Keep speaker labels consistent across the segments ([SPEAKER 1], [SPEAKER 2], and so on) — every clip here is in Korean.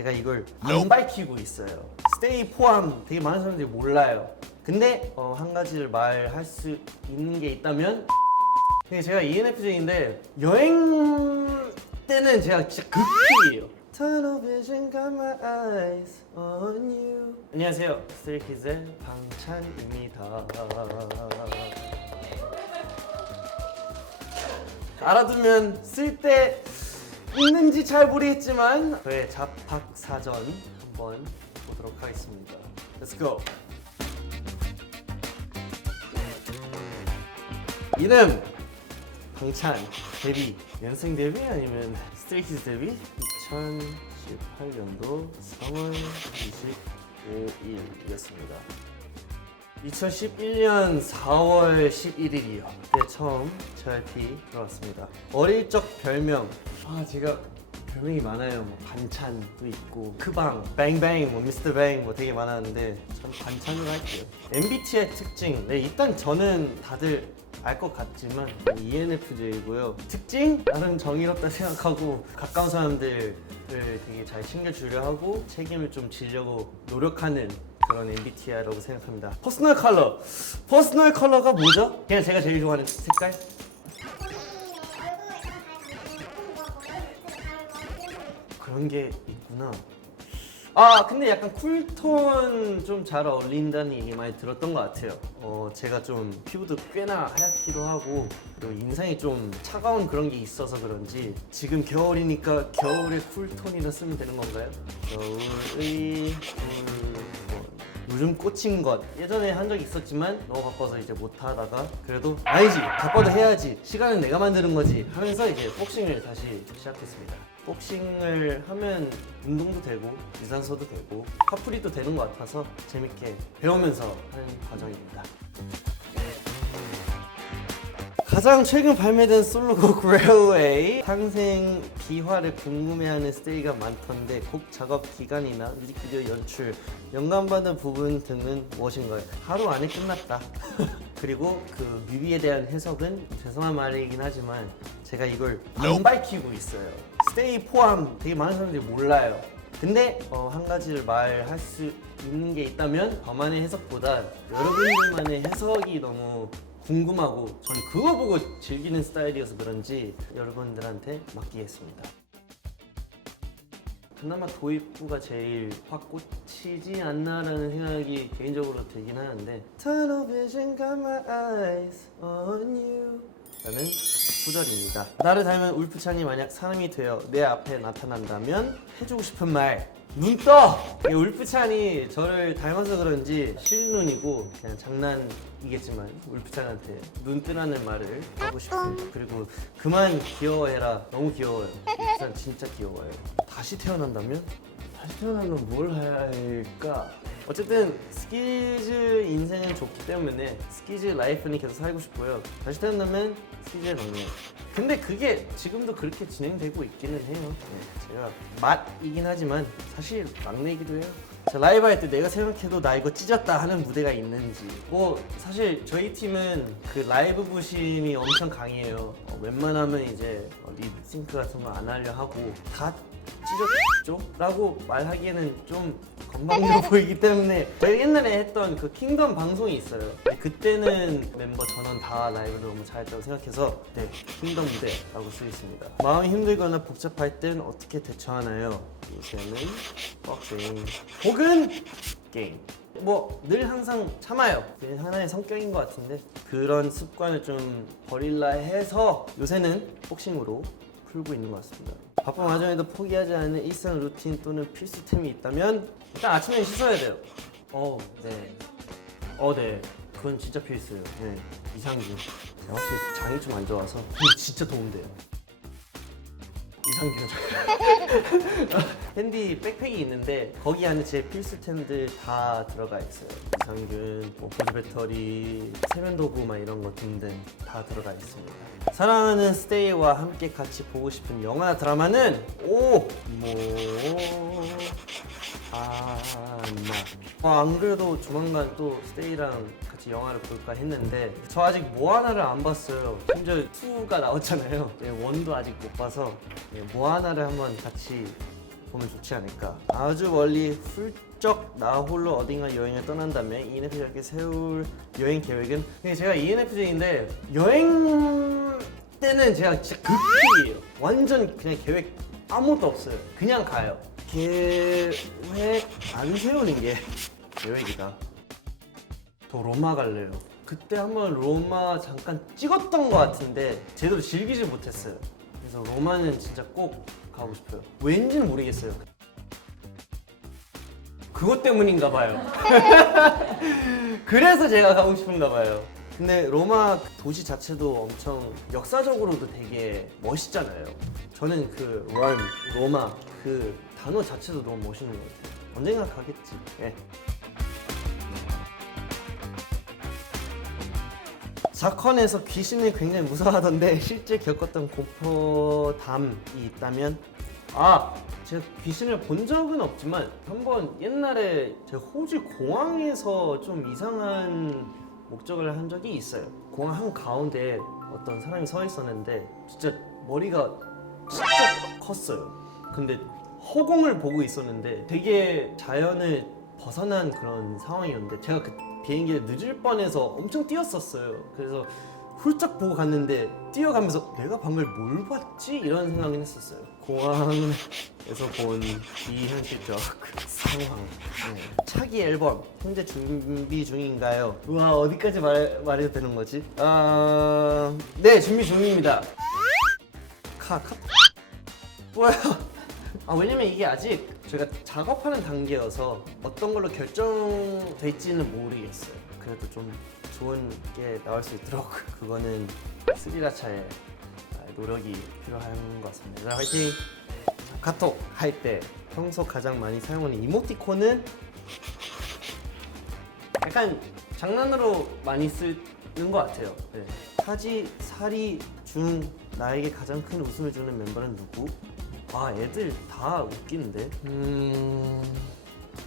[SPEAKER 1] 제가 이걸 안 밝히고 있어요. 스테이 포함 되게 많은 사람들이 몰라요. 근데 어, 한 가지를 말할 수 있는 게 있다면 근데 제가 ENFJ인데 여행 때는 제가 진짜 극히예요. Tunnel vision got my eyes on you. 안녕하세요. 스트레이키즈의 방찬입니다. 알아두면 쓸때 있는지 잘 모르겠지만 저의 잡학 사전 한번 보도록 하겠습니다. Let's go. 이름 방찬 데뷔 연생 데뷔 아니면 스트레이키즈 데뷔 2018년도 3월 25일이었습니다. 2011년 4월 11일이요. 그때 처음 JYP 들어왔습니다. 어릴 적 별명 아 제가 별명이 많아요. 뭐 반찬도 있고 크방, 뱅뱅, 뭐 미스터 뱅, 뭐 되게 많았는데 전 반찬으로 할게요. MBTI 특징. 네 일단 저는 다들 알 것 같지만 ENFJ이고요. 특징 나름 정의롭다 생각하고 가까운 사람들을 되게 잘 챙겨주려 하고 책임을 좀 지려고 노력하는 그런 MBTI라고 생각합니다. 퍼스널 컬러. 퍼스널 컬러가 뭐죠? 그냥 제가 제일 좋아하는 색깔? 그런 게 있구나. 아 근데 약간 쿨톤 좀 잘 어울린다는 얘기 많이 들었던 것 같아요. 어 제가 좀 피부도 꽤나 하얗기도 하고 그리고 인상이 좀 차가운 그런 게 있어서 그런지 지금 겨울이니까 겨울에 쿨톤이라 쓰면 되는 건가요? 겨울의 쿨톤. 요즘 꽂힌 것 예전에 한 적 있었지만 너무 바빠서 이제 못 하다가 그래도 아니지 바빠도 해야지 시간은 내가 만드는 거지 하면서 이제 복싱을 다시 시작했습니다. 복싱을 하면 운동도 되고 유산소도 되고 화풀이도 되는 것 같아서 재밌게 배우면서 하는 과정입니다. 가장 최근 발매된 솔로곡 Railway. 탄생 비화를 궁금해하는 스테이가 많던데 곡 작업 기간이나 뮤직비디오 연출 영감받은 부분 등은 무엇인가요? 하루 안에 끝났다. 그리고 그 뮤비에 대한 해석은 죄송한 말이긴 하지만 제가 이걸 안 밝히고 있어요. 스테이 포함 되게 많은 사람들이 몰라요. 근데 어, 한 가지를 말할 수 있는 게 있다면 저만의 해석보다 여러분들만의 해석이 너무 궁금하고 저는 그거 보고 즐기는 스타일이어서 그런지 여러분들한테 맡기겠습니다. 그나마 도입부가 제일 확 꽂히지 않나라는 생각이 개인적으로 들긴 하는데 Tunnel vision got my eyes on you 라는 구절입니다. 나를 닮은 울프찬이 만약 사람이 되어 내 앞에 나타난다면 해주고 싶은 말. 눈 떠! 이 울프찬이 저를 닮아서 그런지 실눈이고 그냥 장난이겠지만 울프찬한테 눈 뜨라는 말을 하고 싶습니다. 그리고 그만 귀여워해라. 너무 귀여워요. 울프찬 진짜 귀여워요. 다시 태어난다면? 다시 태어나면 뭘 해야 할까? 어쨌든 스키즈 인생은 좋기 때문에 스키즈 라이프는 계속 살고 싶고요. 다시 태어나면 스키즈의 막내. 근데 그게 지금도 그렇게 진행되고 있기는 해요. 네, 제가 맛이긴 하지만 사실 막내이기도 해요. 자, 라이브 할 때 내가 생각해도 나 이거 찢었다 하는 무대가 있는지 뭐 사실 저희 팀은 그 라이브 부심이 엄청 강해요 어, 웬만하면 이제 어, 립싱크 같은 거 안 하려 하고 다 찢었죠? 라고 말하기에는 좀 건방져 보이기 때문에 저희 옛날에 했던 그 킹덤 방송이 있어요. 그때는 멤버 전원 다 라이브를 너무 잘했다고 생각해서 네 킹덤 무대라고 쓰겠습니다. 마음이 힘들거나 복잡할 땐 어떻게 대처하나요? 요새는 뻑게임. 혹은 게임. 뭐 늘 항상 참아요. 그게 하나의 성격인 것 같은데 그런 습관을 좀 버릴라 해서 요새는 복싱으로 풀고 있는 것 같습니다 바쁜 와중에도 포기하지 않는 일상 루틴 또는 필수템이 있다면 일단 아침에 씻어야 돼요 어, 네. 어, 네. 그건 진짜 필수예요. 네. 이상균. 제가 확실히 장이 좀 안 좋아서 근데 진짜 도움돼요. 이상균. 핸디 백팩이 있는데 거기 안에 제 필수 템들 다 들어가 있어요. 이상균, 뭐 보드 배터리, 세면 도구 막 이런 거 등등 다 들어가 있습니다. 사랑하는 스테이와 함께 같이 보고 싶은 영화 드라마는 오, 뭐 아나. 어, 안 그래도 조만간 또 스테이랑 같이 영화를 볼까 했는데 저 아직 모아나를 안 봤어요. 심지어 2가 나왔잖아요. 네, 원도 아직 못 봐서 네, 모아나를 한번 같이 보면 좋지 않을까. 아주 멀리 훌쩍 나 홀로 어딘가 여행을 떠난다면 ENFJ에게 세울 여행 계획은 근데 제가 E ENFJ인데 여행 때는 제가 진짜 극필이에요. 완전 그냥 계획 아무것도 없어요. 그냥 가요. 계획 안 세우는 게 계획이다. 저 로마 갈래요. 그때 한번 로마 잠깐 찍었던 것 같은데 제대로 즐기지 못했어요. 그래서 로마는 진짜 꼭 가고 싶어요. 왠지는 모르겠어요. 그것 때문인가 봐요. 그래서 제가 가고 싶은가 봐요. 근데 로마 도시 자체도 엄청 역사적으로도 되게 멋있잖아요. 저는 그 롬, 로마 그 단어 자체도 너무 멋있는 것 같아요. 언젠가 가겠지. 예. 사건에서 귀신을 굉장히 무서워하던데 실제 겪었던 공포담이 있다면? 아 제가 귀신을 본 적은 없지만 한번 옛날에 제가 호주 공항에서 좀 이상한 목적을 한 적이 있어요. 공항 한 가운데 어떤 사람이 서 있었는데 진짜 머리가 진짜 컸어요. 근데 허공을 보고 있었는데 되게 자연을 벗어난 그런 상황이었는데 제가 그 비행기를 늦을 뻔해서 엄청 뛰었었어요. 그래서 훌쩍 보고 갔는데 뛰어가면서 내가 방금 뭘 봤지? 이런 생각을 했었어요. 공항에서 본 비현실적 상황. 네. 차기 앨범 현재 준비 중인가요? 우와 어디까지 말, 말해도 되는 거지? 아... 네 준비 중입니다. 카, 카... 뭐야? 아 왜냐면 이게 아직 저희가 작업하는 단계여서 어떤 걸로 결정될지는 모르겠어요. 그래도 좀 좋은 게 나올 수 있도록 그거는 스리라차의 노력이 필요한 것 같습니다. 자, 화이팅! 카톡 할 때 평소 가장 많이 사용하는 이모티콘은 약간 장난으로 많이 쓰는 것 같아요. 네. 사지, 사리 중 나에게 가장 큰 웃음을 주는 멤버는 누구? 아 애들 다 웃기는데. 음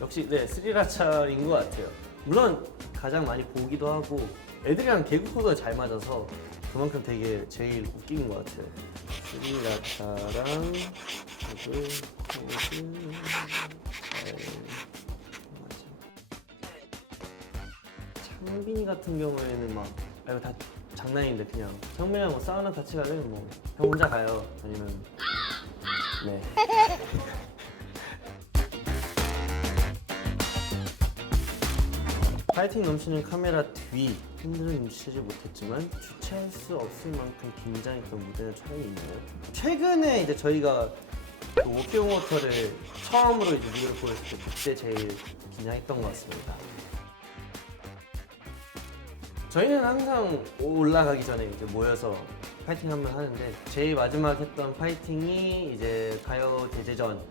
[SPEAKER 1] 역시 네 스리라차인 것 같아요. 물론 가장 많이 보기도 하고 애들이랑 개그 코드가 잘 맞아서 그만큼 되게 제일 웃긴 것 같아요. 스리라차랑 코드 잘 맞아. 창빈이 같은 경우에는 막 아, 이거 다 장난인데 그냥 창빈이랑 뭐 사우나 같이 가려면 뭐형 혼자 가요 아니면 네. 파이팅 넘치는 카메라 뒤 팬들은 눈치채지 못했지만 주체할 수 없을 만큼 긴장했던 무대는 촬영이 있나요? 최근에 이제 저희가 그 워킹 워터를 처음으로 이제 무대를 보였을 때 그때 제일 긴장했던 것 같습니다. 저희는 항상 올라가기 전에 이제 모여서 파이팅 한번 하는데 제일 마지막 했던 파이팅이 이제 가요 대제전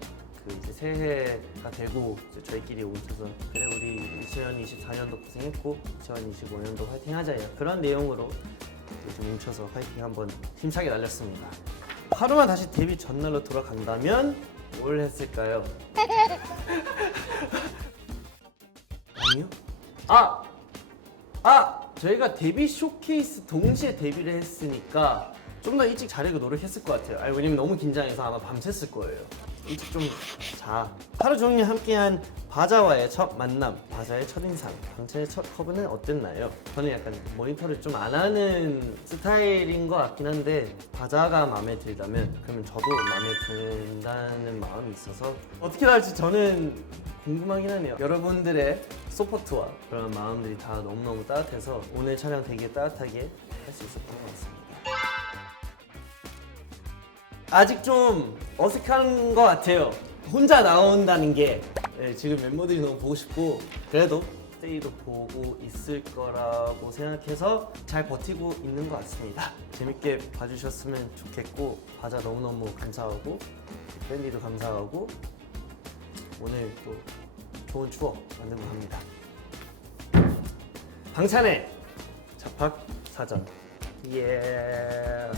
[SPEAKER 1] 그 이제 새해가 되고 이제 저희끼리 오셔서 그래 우리 2024년도 고생했고 2025년도 파이팅 하자 그런 내용으로 이제 뭉쳐서 파이팅 한번 힘차게 날렸습니다. 하루만 다시 데뷔 전날로 돌아간다면 뭘 했을까요? 아니요. 아 아! 저희가 데뷔 쇼케이스 동시에 데뷔를 했으니까 좀 더 일찍 자려고 노력했을 것 같아요. 아니, 왜냐면 너무 긴장해서 아마 밤샜을 거예요. 일찍 좀 자. 하루 종일 함께한 바자와의 첫 만남, 바자의 첫 인상, 당찬의 첫 커브는 어땠나요? 저는 약간 모니터를 좀 안 하는 스타일인 것 같긴 한데 바자가 마음에 들다면 그러면 저도 마음에 든다는 마음이 있어서 어떻게 나올지 저는 궁금하긴 하네요. 여러분들의 소포트와 그런 마음들이 다 너무너무 따뜻해서 오늘 촬영 되게 따뜻하게 할 수 있었던 것 같습니다. 아직 좀 어색한 것 같아요. 혼자 나온다는 게 네, 지금 멤버들이 너무 보고 싶고 그래도 스테이도 보고 있을 거라고 생각해서 잘 버티고 있는 것 같습니다. 재밌게 봐주셨으면 좋겠고 바자 너무너무 감사하고 밴디도 감사하고 오늘 또 좋은 추억 만들고 갑니다. 방찬의 자팍 사전. 예.